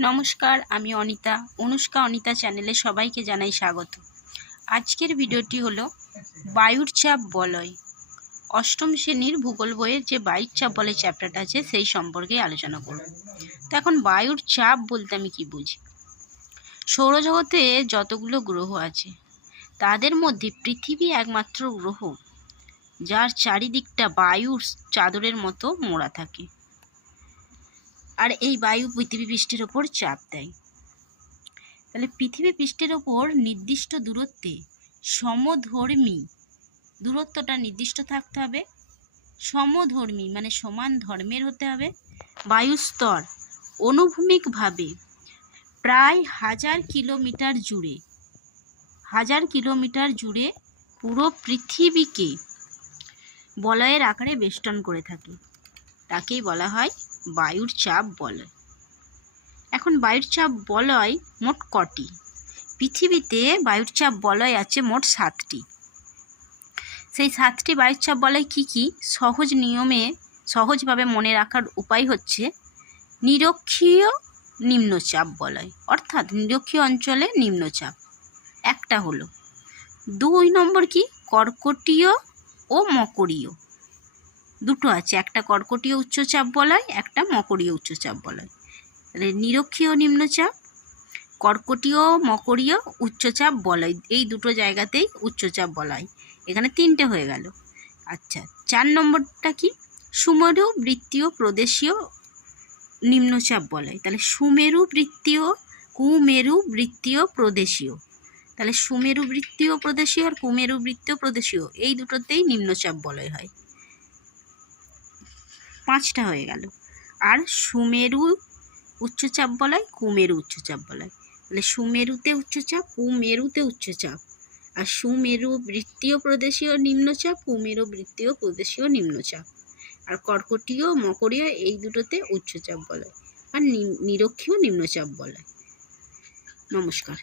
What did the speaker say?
নমস্কার, আমি অনিতা। অনুষ্কা অনিতা চ্যানেলে সবাইকে জানাই স্বাগত। আজকের ভিডিওটি হলো বায়ুর চাপ বলয়। অষ্টম শ্রেণির ভূগোল বইয়ের যে বায়ুর চাপ বলে চ্যাপ্টারটা আছে, সেই সম্পর্কে আলোচনা করব। তো এখন বায়ুর চাপ বলতে আমি কি বুঝি? সৌরজগতে যতগুলো গ্রহ আছে, তাদের মধ্যে পৃথিবী একমাত্র গ্রহ, যার চারিদিকটা বায়ুর চাদরের মতো মোড়া থাকে। আর এই বায়ু পৃথিবী পৃষ্ঠের ওপর চাপ দেয়। তাহলে পৃথিবী পৃষ্ঠের ওপর নির্দিষ্ট দূরত্বে সমধর্মী দূরত্বটা নির্দিষ্ট থাকতে হবে। সমধর্মী মানে সমান ধর্মের হতে হবে। বায়ুস্তর অনুভূমিকভাবে প্রায় হাজার কিলোমিটার জুড়ে, হাজার কিলোমিটার জুড়ে পুরো পৃথিবীকে বলয়ের আকারে বেষ্টন করে থাকে। তাকেই বলা হয় বায়ুর চাপ বলয় এখন বায়ুর চাপ বলয় মোট কটি? পৃথিবীতে বায়ুর চাপ বলয় আছে মোট সাতটি। সেই সাতটি বায়ুর চাপ বলয় কী কী? সহজ নিয়মে, সহজভাবে মনে রাখার উপায় হচ্ছে নিরক্ষীয় নিম্নচাপ বলয়, অর্থাৎ নিরক্ষীয় অঞ্চলে নিম্নচাপ। একটা হলো, দুই নম্বর কি? কর্কটীয় ও মকরীয়। দুটো আছে, একটা কর্কটীয় উচ্চচাপ বলয়, একটা মকরীয় উচ্চচাপ বলয়। তাহলে নিরক্ষীয় নিম্নচাপ, কর্কটীয়, মকরীয় উচ্চচাপ বলয়, এই দুটো জায়গাতেই উচ্চচাপ বলয়। এখানে তিনটে হয়ে গেল। আচ্ছা চার নম্বরটা কি? সুমেরু বৃত্তীয় প্রদেশীয় নিম্নচাপ বলয়। তাহলে সুমেরু বৃত্তীয়, কুমেরু বৃত্তীয় প্রদেশীয়। তাহলে সুমেরু বৃত্তীয় প্রদেশীয় আর কুমেরু বৃত্তীয় প্রদেশীয়, এই দুটোতেই নিম্নচাপ বলয় হয়। পাঁচটা হয়ে গেল। আর সুমেরু উচ্চচাপ বলয় কুমেরু উচ্চচাপ বলয় তাহলে সুমেরুতে উচ্চচাপ, কুমেরুতে উচ্চচাপ। আর সুমেরু বৃত্তীয় প্রদেশীয় নিম্নচাপ, কুমেরু বৃত্তীয় প্রদেশীয় নিম্নচাপ। আর কর্কটীয়, মকরীয় এই দুটোতে উচ্চচাপ বলয় আর নিরক্ষীয় নিম্নচাপ বলয় নমস্কার।